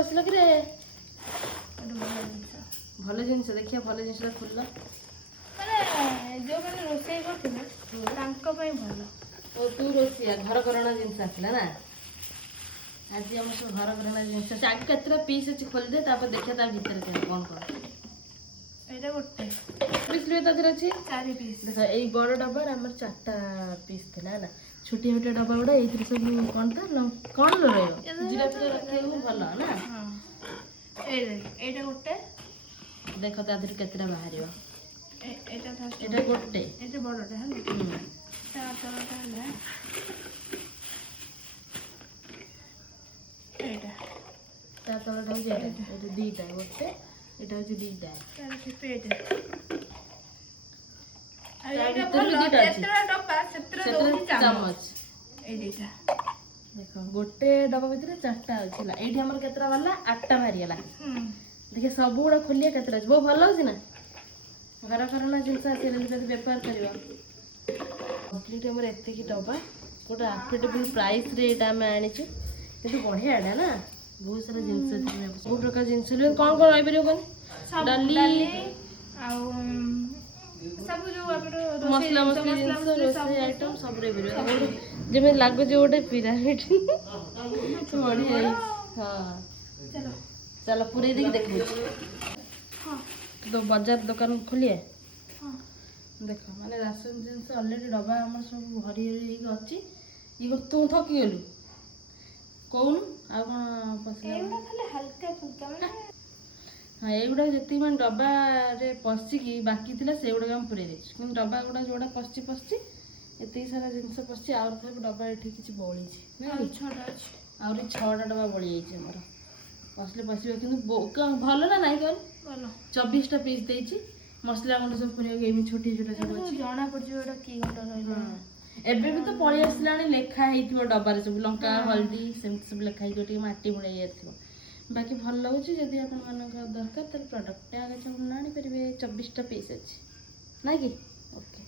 ବସିଲ କି ରେ? ଭଲ ଜିନିଷ ଦେଖିବା, ଭଲ ଜିନିଷଟା ଖୋଲିଲ। ମାନେ ଯୋଉମାନେ ରୋଷେଇ କରୁଥିଲେ ତାଙ୍କ ପାଇଁ ଭଲ। ଓ ତୁ ରୋଷେଇଆ, ଘର କରଣା ଜିନିଷ ଆସିଲା ନା? ଆଜି ଆମର ସବୁ ଘର କରଣା ଜିନିଷ ଅଛି। ଆଗ କେତେଟା ପିସ୍ ଅଛି ଖୋଲିଦେ, ତାପରେ ଦେଖିବା ତା ଭିତରେ କ'ଣ କ'ଣ। ଏଇଟା ଗୋଟେ ପିସ୍ ବି ତା ଦେହରେ ଅଛି 4 ପିସ୍। ଦେଖ, ଏଇ ବଡ଼ ଡବାରେ ଆମର 4ଟା ପିସ୍ ଥିଲା ହେଲା। ଛୋଟିଆ ଛୋଟିଆ ଡବା ଗୁଡ଼ା ଏଇଥିରେ ସବୁ କ'ଣଟା କ'ଣ ରହିବ, ଜିରା ଫିରା ରଖିବାକୁ ଭଲ ନା। ଏଇଟା ଗୋଟେ ଦେଖ ତା ଦେହରେ କେତେଟା ବାହାରିବ। ଏଇଟା ଏଇଟା ଗୋଟେ, ଏଇଟା ବଡ଼ଟା ହେଲା। ତା ତଳଟା ହେଲା ଏଇଟା, ତା ତଳଟା ହେଉଛି ଏଇଟା। ଏଇଟା ଦୁଇଟା, ଗୋଟେ ଏଇଟା ହେଉଛି ଦୁଇଟା। ତାର ଠିପି ଏଇଟା। ଆଉ ତା ଏଇଟା ଭିତରେ ବି ଭଲ, ଦୁଇଟା ଅଛି। ଯେତେଟା ଡବା ସେଥିରେ ଦଉଛି ଚାମଚ। ଏଇ ଦିଟା ଦେଖ, ଗୋଟେ ଡବା ଭିତରେ 4ଟା ଅଛି ହେଲା। ଏଇଠି ଆମର କେତେଟା ବାହାରିଲା? 8ଟା ବାହାରିଗଲା। ଦେଖିଆ ସବୁ ଗୁଡ଼ା ଖୋଲିବା କେତେଟା ଅଛି। ବହୁତ ଭଲ ଅଛି ନା, ଘର କରଣା ଜିନିଷ ଆସିଲେ ଯଦି ବେପାର କରିବ। କମ୍ପ୍ଲିଟ୍ ଆମର ଏତିକି ଡବା, ଗୋଟେ ଆଫୋର୍ଡେବଲ୍ ପ୍ରାଇସ୍ରେ ଏଇଟା ଆମେ ଆଣିଛୁ। କିନ୍ତୁ ବଢ଼ିଆ ଏଇଟା ନା, ବହୁତ ସାରା ଜିନିଷ ଅଛି, ସବୁ ପ୍ରକାର ଜିନିଷ। କ'ଣ କ'ଣ ରହିପାରିବ କହନି? ଡାଲି ଆଉ ସବୁ ଯୋଉ ଆମର ମସଲା ମସଲି ଜିନିଷ, ରୋଷେଇ ଆଇଟମ୍ ସବୁ ରହିପାରିବ। ଯେମିତି ଲାଗୁଛି ଗୋଟେ ପିରାମିଡ୍। ବଢ଼ିଆ ହେଇଛି। ହଁ, ଚାଲ ପୁରେଇ ଦେଇକି ଦେଖାଉଛି। ତ ବଜାର ଦୋକାନ ଖୋଲିଆ। ଦେଖ, ମାନେ ରାସନ ଜିନିଷ ଅଲରେଡ଼ି ଡବା ଆମର ସବୁ ଭରି ହେଇକି ଅଛି। ଇଏ ତୁ ଥକିଗଲୁ କହୁନୁ, ଆଉ କ'ଣ ପଶିଲା? ଖାଲି ହାଲକା ଫୁଲକା ମାନେ ହଁ, ଏଇଗୁଡ଼ା ଯେତିକି ମାନେ ଡବାରେ ପଶିକି ବାକି ଥିଲା ସେଗୁଡ଼ାକ ଆମେ ପୁରେଇ ଦେଇଛୁ। କିନ୍ତୁ ଡବା ଗୁଡ଼ା ଯୋଉଟା ପଶିଛି ଏତିକି ସାରା ଜିନିଷ ପଶିଛି। ଆହୁରି ତଥାପି ଡବା ଏଠି କିଛି ବଳିଛି, ଆହୁରି 6ଟା ଡବା ବଳିଯାଇଛି ଆମର। ପଶିଲେ ପଶିବ, କିନ୍ତୁ ଭଲ ନା ନାହିଁ କହିଲୁ? ଭଲ। 24ଟା ପିସ୍ ଦେଇଛି। ମସଲା ଗୁଣ୍ଡ ସବୁ ପୁରେଇବାକୁ ଏମିତି ଛୋଟିଆ ଛୋଟିଆ ସବୁ ଅଛି। ଜଣା ପଡିଯିବ ଏଇଟା କି ଗୁଣ୍ଡ ରହିଲା। ଏବେ ବି ତ ପଳେଇ ଆସିଲାଣି, ଲେଖା ହେଇଥିବ ଡବାରେ ସବୁ ଲଙ୍କା, ହଳଦୀ ସେମିତି ସବୁ ଲେଖା ହେଇଥିବ, ଟିକେ ମାଟି ବୁଡ଼େଇ ଯାଇଥିବ। ବାକି ଭଲ ଲାଗୁଛି। ଯଦି ଆପଣମାନଙ୍କ ଦରକାର ତାହେଲେ ପ୍ରଡ଼କ୍ଟଟା ଆଗେ ଆଣିପାରିବେ। 24ଟା ପିସ୍ ଅଛି ନାଇଁ କି? ଓକେ।